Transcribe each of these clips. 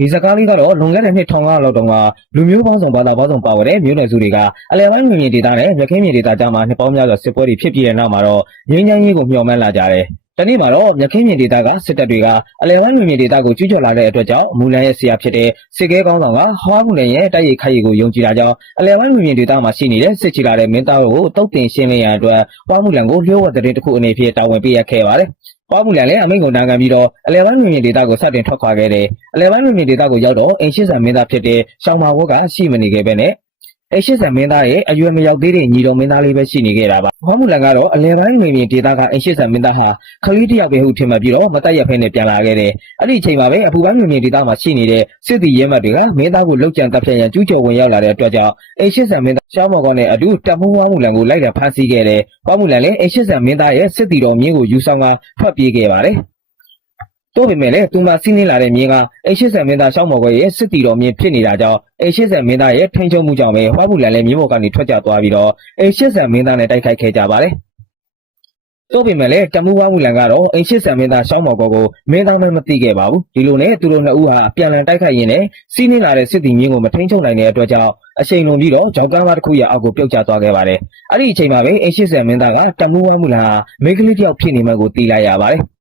ဒီစကားလေးကတော့လွန်ခဲ့တဲ့နှစ်ထောင်လောက်တုန်းကလူမျိုးပေါင်းစုံဘာသာပေါင်းစုံပါဝင်တဲ့မြို့နယ်စုတွေကအလဲပိုင်းမြို့မြေဒေသနဲ့မြခင်းမြေဒေသကြားမှာနှစ်ပေါင်းများစွာစစ်ပွဲတွေဖြစ်ပြီးတဲ့နောက်မှာတော့ငြိမ်းချမ်းရေးကိုမျှော်မှန်းလာကြတယ်။တနေ့မှာတော့မြခင်းမြေဒေသကစစ်တပ်တွေကအလဲပိုင်းမြို့မြေဒေသကိုကျူးကျော်လာတဲ့အတွက်ကြောင့်မူလန်ရဲ့ဆရာဖြစ်တဲ့စစ်ကဲကောင်းဆောင်ကဟွားမူလန်ရဲ့တိုက်ရိုက်ခိုက်ရီကိုယုံကြည်တာကြောင့်အလဲပိုင်းမြို့မြေဒေသမှာရှိနေတဲ့စစ်ချီလာတဲ့မင်းသားတို့ကိုတုတ်တင်ရှင်းလင်းရန်အတွက်ဟွားမူလန်ကိုလျှို့ဝှက်တဲ့တစ်ခုအနေဖြင့်တာဝန်ပေးရခဲ့ပါတယ်။ ဟွားမူလန်လည်းအမိန့်ကိုနာခံပြီးတော့အလဲပိုင်းမြို့မြေဒေသကိုစတင်ထွက်ခွာခဲ့တယ်။အလဲပိုင်းလူမြင့်ဒေသကိုရောက်တော့အင်ရှစ်ဆန်မင်းသားဖြစ်တဲ့ရှောင်းမာဝတ်ကရှိမနေခဲ့ပဲနဲ့ အင်ရှစ်ဆန်မင်းသားရဲ့အရွယ်မရောက်သေးတဲ့ညီတော်မင်းသားလေးပဲရှိနေခဲ့တာပါ။ဟောမူလန်ကတော့အလဲပိုင်းလူမြင့်ဒေသကအင်ရှစ်ဆန်မင်းသားဟာခလေးတစ်ယောက်ပဲဟုထင်မှတ်ပြီးတော့မတက်ရဖဲနဲ့ပြန်လာခဲ့တယ်။အဲ့ဒီအချိန်မှာပဲအပူပိုင်းလူမြင့်ဒေသမှာရှိနေတဲ့စစ်တီရဲမှတ်တွေကမင်းသားကိုလောက်ကြံတပ်ဖြတ်ရန်ကျူးကျော်ဝင်ရောက်လာတဲ့အတွက်ကြောင့်အင်ရှစ်ဆန်မင်းသားရှောင်းမော်ကောနဲ့အတူတပ်မှုဟောမူလန်ကိုလိုက်လံဖမ်းဆီးခဲ့တယ်။ဟောမူလန်လည်းအင်ရှစ်ဆန်မင်းသားရဲ့စစ်တီတော်မြင်းကိုယူဆောင်ကထွက်ပြေးခဲ့ပါတယ်။ တို့ပေမဲ့လည်းသူမစီးနှင်းလာတဲ့မြင်းကအင်ရှစ်ဆန်မင်းသားရှောင်းမော်ကောရဲ့စစ်တီတော်မြင်းဖြစ်နေတာကြောင့်အင်ရှစ်ဆန်မင်းသားရဲ့ထိန်ချုံမှုကြောင့်ပဲဟောဘူးလန်လည်းမြင်းဘော်ကနေထွက်ကြသွားပြီးတော့အင်ရှစ်ဆန်မင်းသားနဲ့တိုက်ခိုက်ခဲ့ကြပါတယ်။တို့ပေမဲ့လည်းတမှုဝါမူလန်ကတော့အင်ရှစ်ဆန်မင်းသားရှောင်းမော်ကောကိုမင်းသားမမသိခဲ့ပါဘူး။ဒီလိုနဲ့သူတို့နှစ်ဦးဟာပြန်လည်တိုက်ခိုက်ရင်းနဲ့စီးနှင်းလာတဲ့စစ်တီမြင်းကိုမထိန်ချုံနိုင်တဲ့အတွက်ကြောင့်အချိန်လွန်ပြီးတော့ဂျောက်ကမ်းမတစ်ခုရဲ့အောက်ကိုပြုတ်ကျသွားခဲ့ပါတယ်။အဲ့ဒီအချိန်မှာပဲအင်ရှစ်ဆန်မင်းသားကတမှုဝါမူလန်ဟာမိန်းကလေးတစ်ယောက်ဖြစ်နေမှကိုသိလိုက်ရပါတယ်။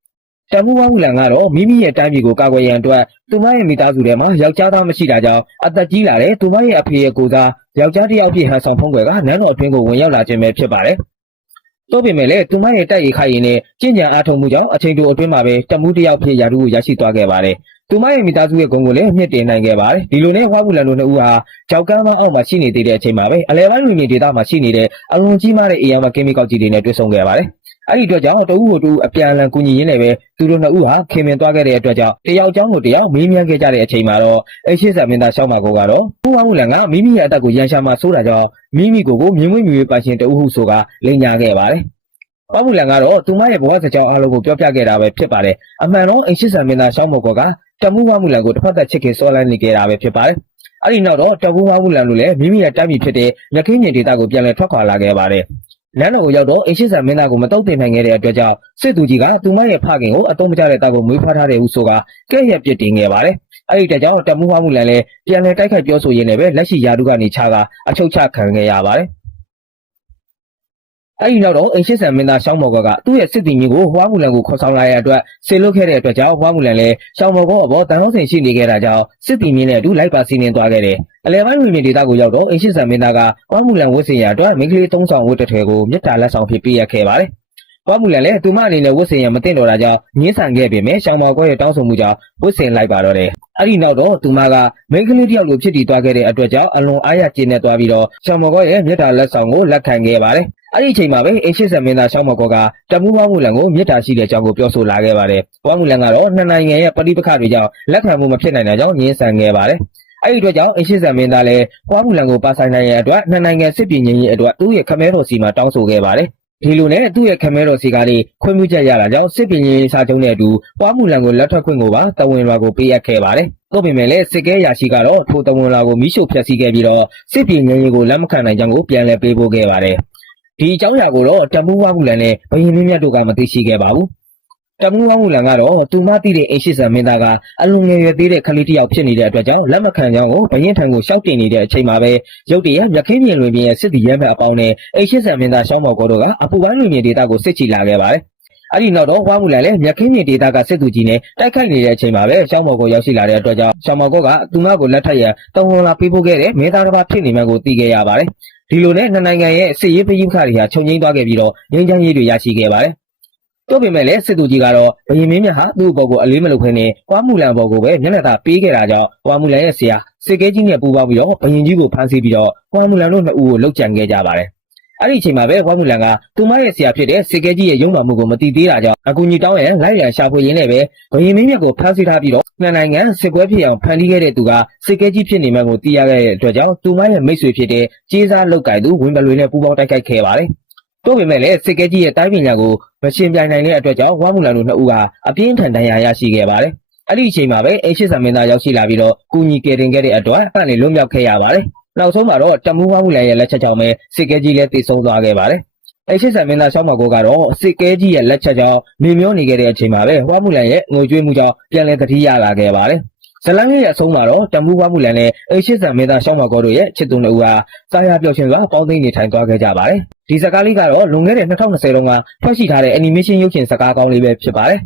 တမှုဝါဟုလန်ကတော့မိမိရဲ့တိုင်းပြည်ကိုကာကွယ်ရန်အတွက်သူမရဲ့မိသားစုထဲမှာယောက်ျားသားမရှိတာကြောင့်အသက်ကြီးလာတဲ့သူမရဲ့အဖေရဲ့ကိုယ်စားယောက်ျားတစ်ယောက်ဖြစ်ဟန်ဆောင်ဖုံးကွယ်ကနန်းတော်အတွင်းကိုဝင်ရောက်လာခြင်းပဲဖြစ်ပါတယ်။သို့ပေမဲ့လည်းသူမရဲ့တိုက်ရိုက်ခိုက်ရင်နဲ့ကျင့်ကြံအားထုတ်မှုကြောင့်အချိန်တိုအတွင်းမှာပဲတမှုတစ်ယောက်ဖြစ်ရာထူးကိုရရှိသွားခဲ့ပါတယ်။သူမရဲ့မိသားစုရဲ့ဂုဏ်ကိုလည်းမြင့်တင်နိုင်ခဲ့ပါတယ်။ဒီလိုနဲ့ဝါဟုလန်တို့နှစ်ဦးဟာကြောက်ကမ်းမအောက်မှာရှိနေသေးတဲ့အချိန်မှာပဲအလဲပိုင်းလူမြင့်ဒေသမှာရှိနေတဲ့အလွန်ကြီးမားတဲ့အေယာမကင်းမီကောက်ကြီးတွေနဲ့တွေ့ဆုံခဲ့ပါတယ်။ အဲ့ဒီအတွက်ကြောင့်တဦးကိုတူအပြန်အလှန်ကူညီရင်းနဲ့ပဲသူတို့နှစ်ဦးဟာခင်မင်သွားခဲ့တဲ့အတွက်ကြောင့်တယောက်ကြောင်းကိုတယောက်မေးမြန်းခဲ့ကြတဲ့အချိန်မှာတော့အရှိဆန်မင်းသားရှောင်းမာကိုကတော့ဘုရားမူလန်ကမိမိရဲ့အသက်ကိုရန်ရှာမှာဆိုးတာကြောင့်မိမိကိုယ်ကိုမြင်မွေ့မြူရေးပိုင်ရှင်တဦးဟုဆိုကလိန်ညာခဲ့ပါတယ်။ဘဝမူလန်ကတော့သူမရဲ့ဘဝစကြောင်းအားလုံးကိုပြောပြခဲ့တာပဲဖြစ်ပါတယ်။အမှန်တော့အရှိဆန်မင်းသားရှောင်းမောကောကတမှုဘဝမူလန်ကိုတစ်ဖက်သက်ချစ်ခင်စောလန်းနေခဲ့တာပဲဖြစ်ပါတယ်။အဲ့ဒီနောက်တော့တမှုဘဝမူလန်တို့လည်းမိမိရဲ့တိုက်ပြည်ဖြစ်တဲ့မြခင်းမြေဒေသကိုပြန်လည်ထွက်ခွာလာခဲ့ပါတယ်။ လမ်းတော်ကိုရောက်တော့အင်ရှိဆန်မင်းသားကိုမတုတ်တင်နိုင်ခဲ့တဲ့အတွက်ကြောင့်စစ်သူကြီးကသူမရဲ့ဖခင်ကိုအတုံးမကျတဲ့တောက်ကိုမွေးဖွားထားတယ်ဟုဆိုကကဲ့ရဲ့ပြစ်တင်ခဲ့ပါတယ်။အဲ့ဒီတကြောင်တမှုဟွားမှုလန်လည်းပြန်လည်တိုက်ခိုက်ပြောဆိုရင်းနဲ့ပဲလက်ရှိယာတုကနေခြားကအချုပ်ချခံခဲ့ရပါတယ်။ အဲ့ဒီနောက်တော့အင်ရှိဆန်မင်းသားရှောင်းမော်ကကသူ့ရဲ့စစ်တီမျိုးကိုဟွားမှုလန်ကိုခေါ်ဆောင်လာရတဲ့အတွက်ဆေလွတ်ခဲ့တဲ့အတွက်ကြောင့်ဟွားမှုလန်လည်းရှောင်းမော်ကအပေါ်တန်ဟုတ်ဆင်ရှိနေခဲ့တာကြောင့်စစ်တီမျိုးနဲ့အတူလိုက်ပါစီးနှင်သွားခဲ့တယ်။အလဲပိုင်းဝင်မြေဒေသကိုရောက်တော့အင်ရှိဆန်မင်းသားကဟွားမှုလန်ဝတ်ဆင်ရအတွက်မိန်းကလေးသုံးဆောင်ဝတ်တစ်ထည်ကိုမြစ်တာလက်ဆောင်ဖြစ်ပေးရခဲ့ပါတယ်။ဘွားမူလန်လည်းသူမအနေနဲ့ဝတ်ဆင်ရမတင်တော့တာကြောင့်ငင်းဆန်ခဲ့ပေမဲ့ရှောင်းမော်ကွဲရဲ့တောင်းဆိုမှုကြောင့်ဝတ်ဆင်လိုက်ပါတော့တယ်။အဲ့ဒီနောက်တော့သူမကမိန်းကလေးတယောက်လိုဖြစ်တည်သွားခဲ့တဲ့အတွက်ကြောင့်အလွန်အားရကျေနပ်သွားပြီးတော့ရှောင်းမော်ကွဲရဲ့မြစ်တာလက်ဆောင်ကိုလက်ခံခဲ့ပါတယ်။ အဲ့ဒီအချိန်မှာပဲအင်ရှစ်ဆန်မင်းသားရှောင်းမော်ကွဲကတမှုဘွားမူလန်ကိုမြစ်တာရှိတဲ့အကြောင်းကိုပြောဆိုလာခဲ့ပါတယ်။ဘွားမူလန်ကတော့နှစ်နိုင်ငံရဲ့ပဋိပက္ခတွေကြောင့်လက်ခံမှုမဖြစ်နိုင်တဲ့ကြောင့်ငင်းဆန်ခဲ့ပါတယ်။အဲ့ဒီအတွက်ကြောင့်အင်ရှစ်ဆန်မင်းသားလည်းဘွားမူလန်ကိုပါဆိုင်နိုင်ရဲ့အတွက်နှစ်နိုင်ငံစစ်ပြည်ငင်းရေးအတွက်သူ့ရဲ့ခမဲတော်စီမှာတောင်းဆိုခဲ့ပါတယ်။ဒီလိုနဲ့သူ့ရဲ့ခမဲတော်စီကလေးခွင့်ပြုချက်ရလာကြောင်းစစ်ပင်ကြီးစာချုပ်နဲ့အတူပွားမှုလန်ကိုလက်ထွက်ခွင့်ကိုပါတဝင်လွာကိုပေးအပ်ခဲ့ပါတယ်။သို့ပေမဲ့လည်းစစ်ကဲရာရှိကတော့ထိုတဝင်လွာကိုမိရှို့ဖျက်ဆီးခဲ့ပြီးတော့စစ်ပင်ကြီးကိုလက်မခံနိုင်ကြောင်းကိုပြန်လည်ပေးပို့ခဲ့ပါတယ်။ ဒီအကြောင်းအရာကိုတော့တမှုဝါမှုလန်နဲ့ဘယင်းမင်းမြတ်တို့ကမသိရှိခဲ့ပါဘူး။တမှုဝါမှုလန်ကတော့သူမသိတဲ့အင်ရှိဆန်မင်းသားကအလွန်ငယ်ရွယ်သေးတဲ့ကလေးတစ်ယောက်ဖြစ်နေတဲ့အတွက်ကြောင့်လက်မခံကြောင်းကိုဘယင်းထံကိုရှောက်တင်နေတဲ့အချိန်မှာပဲရုတ်တရက်မြခင်းပြင်လွင်ပြင်ရဲ့စစ်တီရဲမဲ့အပေါင်းနဲ့အိတ်ရှိဆန်မင်းသားရှောင်းမော်ကောတို့ကအပူပိုင်းလွင်ပြင်ဒေသကိုစစ်ချီလာခဲ့ပါတယ်။ အဲ့ဒီနောက်တော့ဝါမူလန်လည်းမြခင်းပြင်ဒေသကစစ်သူကြီးနဲ့တိုက်ခိုက်နေတဲ့အချိန်မှာပဲရှောင်းမော်ကောရောက်ရှိလာတဲ့အတွက်ကြောင့်ရှောင်းမော်ကောကသူမကိုလက်ထက်ရန်တဝန်လာပေးပို့ခဲ့တဲ့မင်းသားတစ်ပါးဖြစ်နေမှန်းကိုသိခဲ့ရပါတယ်။ဒီလိုနဲ့နှစ်နိုင်ငံရဲ့စစ်ရေးပဋိပက္ခတွေဟာခြုံငိမ့်သွားခဲ့ပြီးတော့ငြိမ်းချမ်းရေးတွေရရှိခဲ့ပါတယ်။တို့ပေမဲ့လည်းစစ်သူကြီးကတော့ဘယင်မင်းမြတ်ဟာသူ့အပေါ်ကိုအလေးမလုပ်ခင်းနဲ့ဝါမူလန်အပေါ်ကိုပဲမျက်နှာသာပေးခဲ့တာကြောင့်ဝါမူလန်ရဲ့ဆရာစစ်ကဲကြီးနဲ့ပူးပေါင်းပြီးတော့ဘယင်ကြီးကိုဖမ်းဆီးပြီးတော့ဝါမူလန်တို့နှစ်ဦးကိုလှုပ်ကြံခဲ့ကြပါတယ်။ အဲ့ဒီအချိန်မှာပဲဝါမူလန်ကသူမရဲ့ဆရာဖြစ်တဲ့စစ်ကဲကြီးရဲ့ရုံးတော်မှုကိုမတိသေးတာကြောင့်အကူကြီးတောင်းရန်လိုက်ရန်ရှာဖွေရင်းနဲ့ပဲဘယင်မင်းမြတ်ကိုဖမ်းဆီးထားပြီးတော့နှစ်နိုင်ငံစစ်ပွဲဖြစ်အောင်ဖန်တီးခဲ့တဲ့သူကစစ်ကဲကြီးဖြစ်နေမှကိုသိရခဲ့တဲ့အတွက်ကြောင့်သူမရဲ့မိတ်ဆွေဖြစ်တဲ့ကြေးစားလုတ်ကိုင်သူဝင်းပလွေနဲ့ပူးပေါင်းတိုက်ခိုက်ခဲ့ပါတယ်။တို့ပေမဲ့လည်းစစ်ကဲကြီးရဲ့တိုင်းပညာကိုမရှင်ပြိုင်နိုင်တဲ့အတွက်ကြောင့်ဝါမူလန်တို့နှစ်ဦးကအပြင်းထန်ဒဏ်ရာရရှိခဲ့ပါတယ်။အဲ့ဒီအချိန်မှာပဲအိတ်ရှိဆံမင်းသားရောက်ရှိလာပြီးတော့ကူညီကယ်တင်ခဲ့တဲ့အတွက်အဲ့ဒါနဲ့လွတ်မြောက်ခဲ့ရပါတယ်။ နောက်ဆုံးမှာတော့တမူးဝါမူလန်ရဲ့လက်ချက်ကြောင့်ပဲစစ်ကဲကြီးလည်းတည်ဆုံသွားခဲ့ပါတယ်။အိတ်ရှိဆံမင်းသားရှောင်းမကိုကတော့စစ်ကဲကြီးရဲ့လက်ချက်ကြောင့်နေမျောနေခဲ့တဲ့အချိန်မှာပဲဝါမူလန်ရဲ့ငွေကြွေးမှုကြောင့်ပြန်လည်တတိယလာခဲ့ပါတယ်။ဇလန်ရဲ့အဆုံးမှာတော့တမူးပွားမှုလန်နဲ့အေရှစ်ဆန်မင်းသားရှောင်းမာကောတို့ရဲ့ချစ်သူနှစ်ဦးဟာစာရပျော်ရွှင်စွာပေါင်းသိမ်းနေထိုင်သွားခဲ့ကြပါတယ်ဒီဇာတ်ကားလေးကတော့လွန်ခဲ့တဲ့2020တုန်းကထွက်ရှိထားတဲ့ animation ရုပ်ရှင်ဇာတ်ကားကောင်းလေးပဲဖြစ်ပါတယ်